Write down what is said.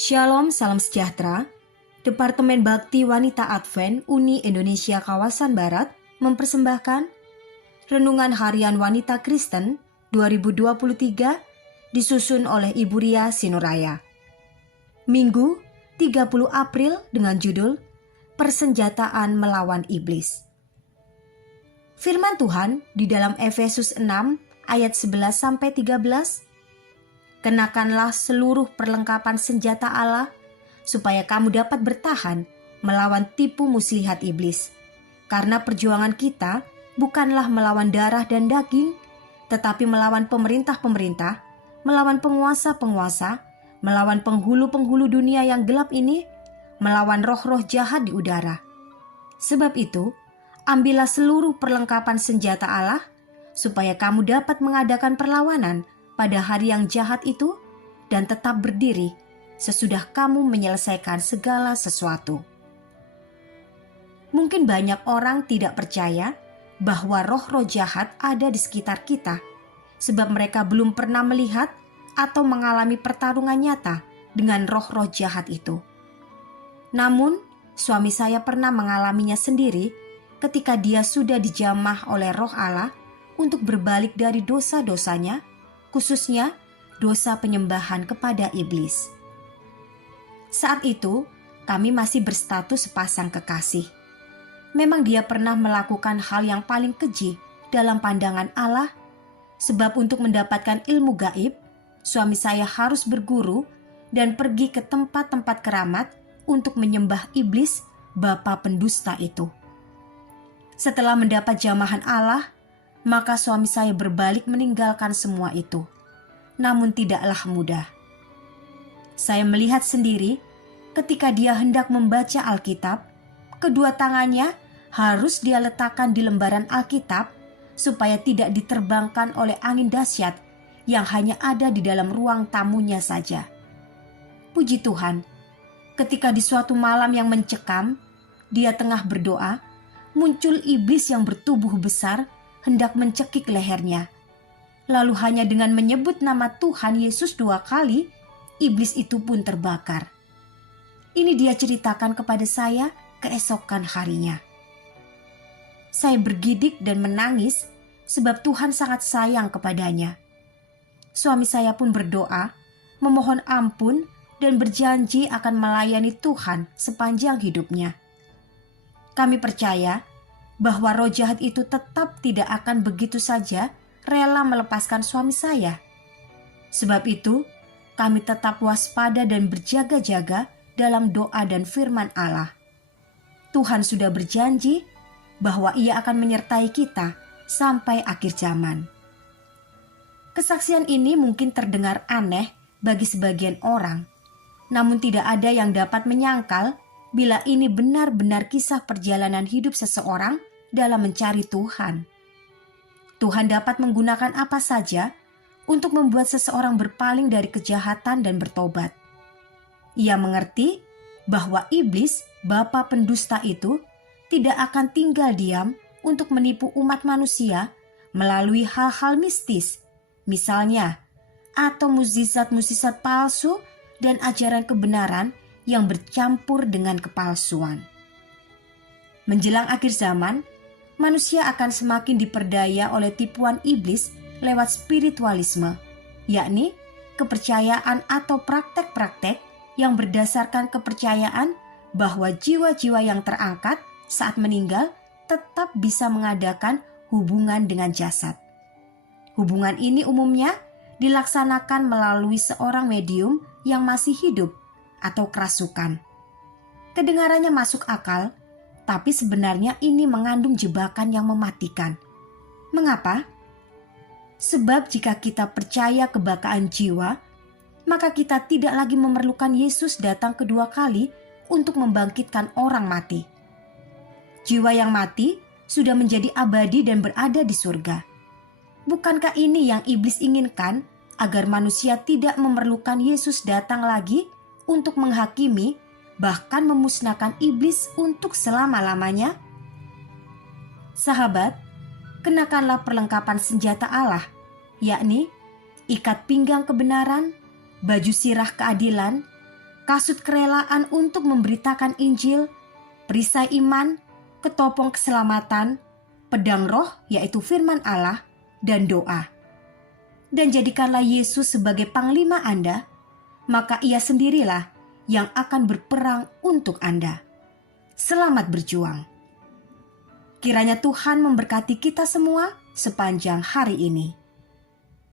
Shalom, salam sejahtera. Departemen Bakti Wanita Advent Uni Indonesia Kawasan Barat mempersembahkan Renungan Harian Wanita Kristen 2023 disusun oleh Ibu Ria Sinuraya. Minggu 30 April dengan judul Persenjataan Melawan Iblis. Firman Tuhan di dalam Efesus 6 ayat 11-13, kenakanlah seluruh perlengkapan senjata Allah, supaya kamu dapat bertahan melawan tipu muslihat iblis. Karena perjuangan kita bukanlah melawan darah dan daging, tetapi melawan pemerintah-pemerintah, melawan penguasa-penguasa, melawan penghulu-penghulu dunia yang gelap ini, melawan roh-roh jahat di udara. Sebab itu, ambillah seluruh perlengkapan senjata Allah, supaya kamu dapat mengadakan perlawanan pada hari yang jahat itu dan tetap berdiri sesudah kamu menyelesaikan segala sesuatu. Mungkin banyak orang tidak percaya bahwa roh-roh jahat ada di sekitar kita, sebab mereka belum pernah melihat atau mengalami pertarungan nyata dengan roh-roh jahat itu. Namun, suami saya pernah mengalaminya sendiri ketika dia sudah dijamah oleh Roh Allah untuk berbalik dari dosa-dosanya, khususnya dosa penyembahan kepada iblis. Saat itu, kami masih berstatus sepasang kekasih. Memang dia pernah melakukan hal yang paling keji dalam pandangan Allah, sebab untuk mendapatkan ilmu gaib, suami saya harus berguru dan pergi ke tempat-tempat keramat untuk menyembah iblis, bapa pendusta itu. Setelah mendapat jamahan Allah, maka suami saya berbalik meninggalkan semua itu. Namun tidaklah mudah. Saya melihat sendiri ketika dia hendak membaca Alkitab, kedua tangannya harus dia letakkan di lembaran Alkitab supaya tidak diterbangkan oleh angin dahsyat yang hanya ada di dalam ruang tamunya saja. Puji Tuhan, ketika di suatu malam yang mencekam, dia tengah berdoa, muncul iblis yang bertubuh besar hendak mencekik lehernya. Lalu hanya dengan menyebut nama Tuhan Yesus 2 kali, iblis itu pun terbakar. Ini dia ceritakan kepada saya keesokan harinya. Saya bergidik dan menangis sebab Tuhan sangat sayang kepadanya. Suami saya pun berdoa, memohon ampun dan berjanji akan melayani Tuhan sepanjang hidupnya. Kami percaya bahwa roh jahat itu tetap tidak akan begitu saja rela melepaskan suami saya. Sebab itu, kami tetap waspada dan berjaga-jaga dalam doa dan firman Allah. Tuhan sudah berjanji bahwa Ia akan menyertai kita sampai akhir zaman. Kesaksian ini mungkin terdengar aneh bagi sebagian orang, namun tidak ada yang dapat menyangkal bila ini benar-benar kisah perjalanan hidup seseorang dalam mencari Tuhan. Tuhan dapat menggunakan apa saja untuk membuat seseorang berpaling dari kejahatan dan bertobat. Ia mengerti bahwa iblis, bapa pendusta itu, tidak akan tinggal diam untuk menipu umat manusia melalui hal-hal mistis, misalnya, atau mukjizat-mukjizat palsu dan ajaran kebenaran yang bercampur dengan kepalsuan. Menjelang akhir zaman, manusia akan semakin diperdaya oleh tipuan iblis lewat spiritualisme, yakni kepercayaan atau praktek-praktek yang berdasarkan kepercayaan bahwa jiwa-jiwa yang terangkat saat meninggal tetap bisa mengadakan hubungan dengan jasad. Hubungan ini umumnya dilaksanakan melalui seorang medium yang masih hidup atau kerasukan. Kedengarannya masuk akal, tapi sebenarnya ini mengandung jebakan yang mematikan. Mengapa? Sebab jika kita percaya kebakaan jiwa, maka kita tidak lagi memerlukan Yesus datang kedua kali untuk membangkitkan orang mati. Jiwa yang mati sudah menjadi abadi dan berada di surga. Bukankah ini yang iblis inginkan, agar manusia tidak memerlukan Yesus datang lagi untuk menghakimi, bahkan memusnahkan iblis untuk selama-lamanya? Sahabat, kenakanlah perlengkapan senjata Allah, yakni ikat pinggang kebenaran, baju sirah keadilan, kasut kerelaan untuk memberitakan Injil, perisai iman, ketopong keselamatan, pedang roh yaitu firman Allah, dan doa. Dan jadikanlah Yesus sebagai panglima Anda, maka Ia sendirilah yang akan berperang untuk Anda. Selamat berjuang. Kiranya Tuhan memberkati kita semua sepanjang hari ini.